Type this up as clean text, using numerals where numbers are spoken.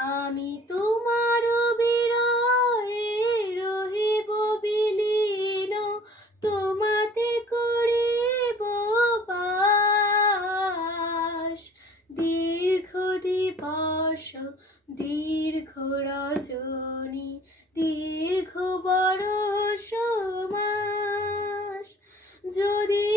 আমি তোমার বিরহে রহিব বিলীন, তোমাতে করিব বাস। দীর্ঘ দিবস দীর্ঘ রজনী দীর্ঘ বরষ মাস, যদি